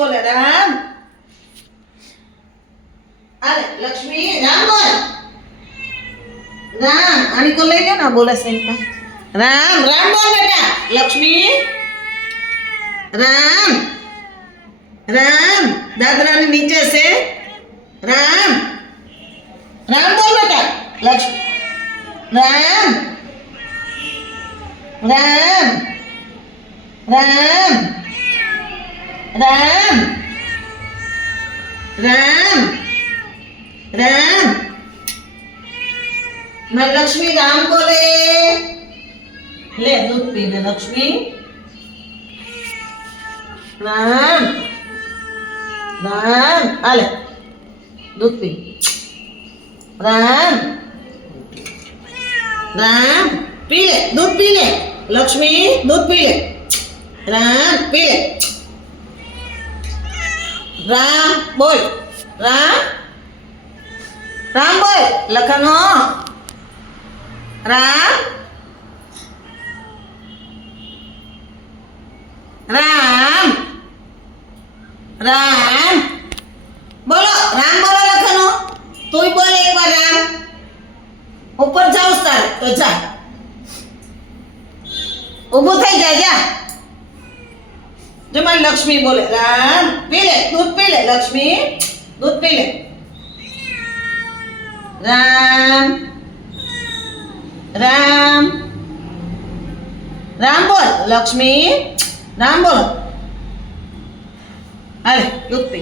બોલે રામ. અરે લક્ષ્મી રામ બોલ. રામ આની કો લઈ લે ના બોલે છે રામ રામ બોલ બેટા. લક્ષ્મી રામ રામ દાદરાની નીચે છે રામ રામ બોલ બેટા. લક્ષ્મી રામ રામ રામ રામ રામ રામ मैं लक्ष्मी राम बोले ले दूध पी ले लक्ष्मी. राम राम आले दूध पी. राम राम पी ले दूध पी ले. लक्ष्मी दूध पी ले. राम पी ले. राम बोल. राम राम बोल. लखनो राम राम राम बोलो. राम बोलो लखनो. तू ही बोल एक बार राम. ऊपर जाओ तार तो जा. ऊभो થઈ જા જા. जो मारी लक्ष्मी बोले राम पी ले दूध पी ले. लक्ष्मी दूध पी ले. राम राम राम बोल. लक्ष्मी राम बोल. अरे दूध पी.